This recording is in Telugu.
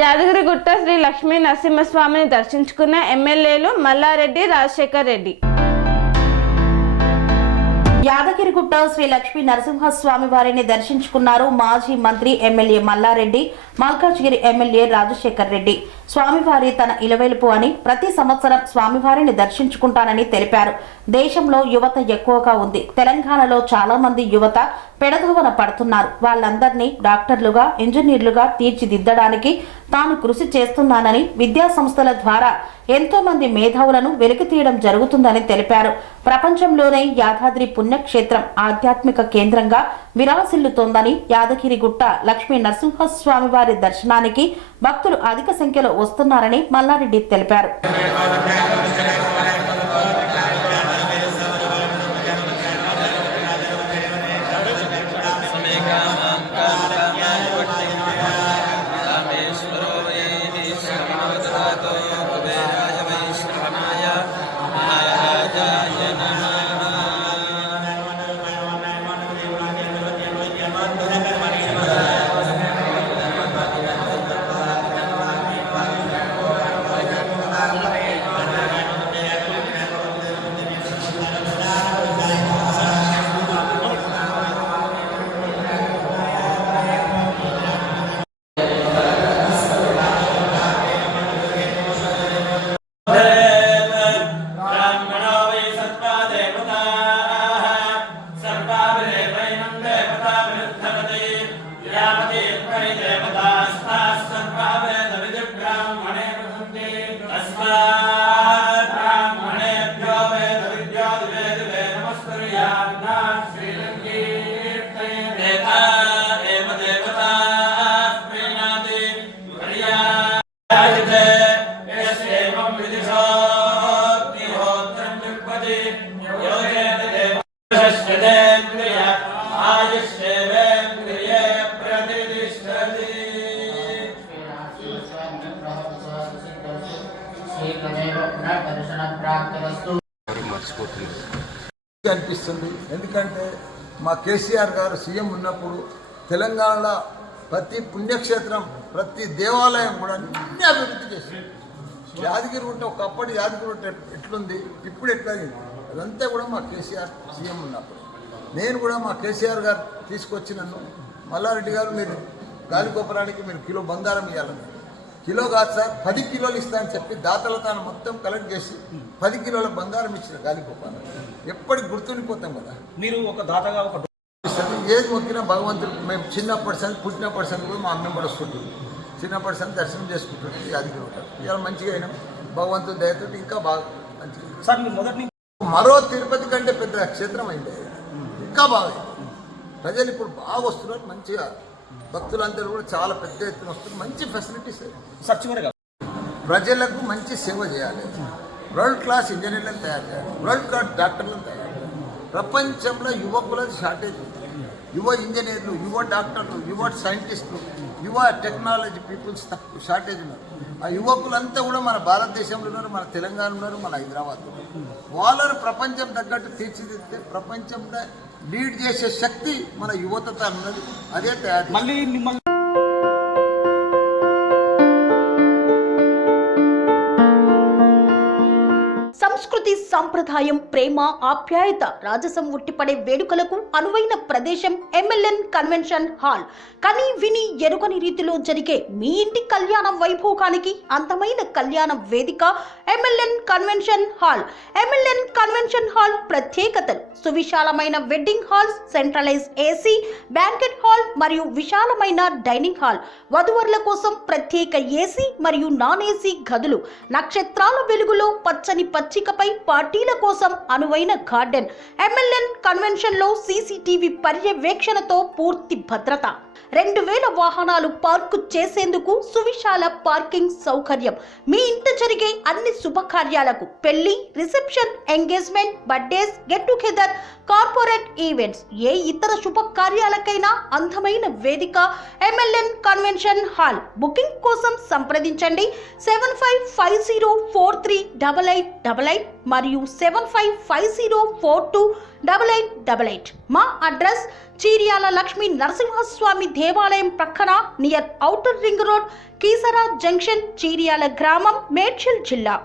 యాదగిరిగుట్ట శ్రీ లక్ష్మీ నరసింహస్వామిని దర్శించుకున్న ఎమ్మెల్యేలు మల్లారెడ్డి, రాజశేఖర్ రెడ్డి. యాదగిరిగుట్ట శ్రీ లక్ష్మీ నరసింహస్వామి వారిని దర్శించుకున్నారు మాజీ మంత్రి ఎమ్మెల్యే మల్లారెడ్డి, మల్కాజ్గిరి ఎమ్మెల్యే రాజశేఖర్ రెడ్డి. స్వామివారి తన ఇలవెలుపు అని ప్రతి సంవత్సరం స్వామివారిని దర్శించుకుంటానని తెలిపారు. దేశంలో యువత ఎక్కువగా ఉంది. తెలంగాణలో చాలా మంది యువత పెడదోవన పడుతున్నారు. వాళ్ళందరినీ డాక్టర్లుగా, ఇంజనీర్లుగా తీర్చిదిద్దడానికి తాను కృషి చేస్తున్నానని, విద్యా సంస్థల ద్వారా ఎంతో మంది మేధావులను వెలికితీయడం జరుగుతుందని తెలిపారు. ప్రపంచంలోనే యాదాద్రి పుణ్యక్షేత్రం ఆధ్యాత్మిక కేంద్రంగా విరాసిల్లుతోందని, యాదగిరిగుట్ట లక్ష్మీ నరసింహస్వామి వారి దర్శనానికి భక్తులు అధిక సంఖ్యలో వస్తున్నారని మల్లారెడ్డి తెలిపారు. అనిపిస్తుంది. ఎందుకంటే మా కేసీఆర్ గారు సీఎం ఉన్నప్పుడు తెలంగాణలో ప్రతి పుణ్యక్షేత్రం, ప్రతి దేవాలయం కూడా అన్ని అభివృద్ధి చేస్తుంది. యాదగిరిగుట్ట ఒకప్పుడు యాదగిరిగుట్ట ఎట్లుంది, ఇప్పుడు ఎట్లయింది, అదంతా కూడా మా కేసీఆర్ సీఎం ఉన్నప్పుడు. నేను కూడా మా కేసీఆర్ గారు తీసుకొచ్చి నన్ను మల్లారెడ్డి గారు మీరు గాలిగోపురానికి మీరు కిలో బంగారం ఇవ్వాలని, కిలో కాదు సార్ 10 కిలోలు ఇస్తా అని చెప్పి దాతలు తాను మొత్తం కలెక్ట్ చేసి 10 కిలోల బంగారం ఇచ్చిన గాలిగోపాలం ఎప్పటికి గుర్తుండిపోతాం కదా. మీరు ఒక దాతగా ఒక ఏది మొక్కినా భగవంతుడు, మేము చిన్నప్పటి సంది పుట్టినప్పటి సంది కూడా మా అమ్మ వస్తుంటుంది, చిన్నప్పటి సంది దర్శనం చేసుకుంటుంది. యాదగిరిగుట్ట ఇలా మంచిగా అయినాం, భగవంతుడి దయతో ఇంకా బాగా మంచిగా. సార్ మీరు మొదటి మరో తిరుపతి కంటే పెద్ద క్షేత్రం అయింది, ఇంకా బాగా. ప్రజలు ఇప్పుడు బాగా వస్తున్నారు, మంచిగా భక్తులందరూ కూడా చాలా పెద్ద ఎత్తున వస్తున్నారు, మంచి ఫెసిలిటీస్. ప్రజలకు మంచి సేవ చేయాలి, వరల్డ్ క్లాస్ ఇంజనీర్లను తయారు చేయాలి, వరల్డ్ క్లాస్ డాక్టర్లను తయారు చేయాలి. ప్రపంచంలో యువకుల షార్టేజ్, యువ ఇంజనీర్లు, యువ డాక్టర్లు, యువ సైంటిస్టులు, యువ టెక్నాలజీ పీపుల్స్ తక్కువ షార్టేజ్ ఉన్నారు. ఆ యువకులంతా కూడా మన భారతదేశంలో ఉన్నారు, మన తెలంగాణ ఉన్నారు, మన హైదరాబాద్లో. వాళ్ళను ప్రపంచం తగ్గట్టు తీర్చిదిద్దే, ప్రపంచంలో లీడ్ చేసే శక్తి మన యువతతో ఉన్నది. అదే తయారు. సంస్కృతి, సంప్రదాయం, ప్రేమ, ఆప్యాయత, రాజసం ఉట్టిపడే వేడుకలకు అనువైన ప్రదేశం ఎంఎల్ఎన్ కన్వెన్షన్ హాల్. కని విని ఎరుగని రీతిలో జరిగే మీ ఇంటి కళ్యాణ వైభోగానికి అందమైన కళ్యాణ వేదిక MLN convention hall. MLN convention hall ప్రత్యేకతలు: సువిశాలమైన wedding halls, centralize AC banquet hall మరియు విశాలమైన డైనింగ్ హాల్, వధువరుల కోసం ప్రత్యేక ఏసీ మరియు నాన్ ఏసీ గదులు, నక్షత్రాల వెలుగులో పచ్చని పచ్చికపై పార్టీల కోసం అనువైన గార్డెన్. ఎంఎల్ఎన్ కన్వెన్షన్ లో సీసీటీవీ పర్యవేక్షణతో పూర్తి భద్రత, 2000 వాహనాలు పార్కు చేసేందుకు సువిశాల పార్కింగ్ సౌకర్యం. మీ ఇంట జరిగే అన్ని శుభకార్యాలకు, పెళ్లి, reception, engagement, birthdays, get together, corporate events, ఏ ఇతర శుభకార్యాలకైనా అందమైన వేదిక ఎంఎల్ఎన్ కన్వెన్షన్ హాల్. బుకింగ్ కోసం సంప్రదించండి 7550438888 మరియు 7550428888. మా అడ్రస్ చీర్యాల లక్ష్మీ నరసింహస్వామి దేవాలయం ప్రక్కన near outer ring road, Keesara junction, Cheeryal గ్రామం, మేడ్చల్ జిల్లా.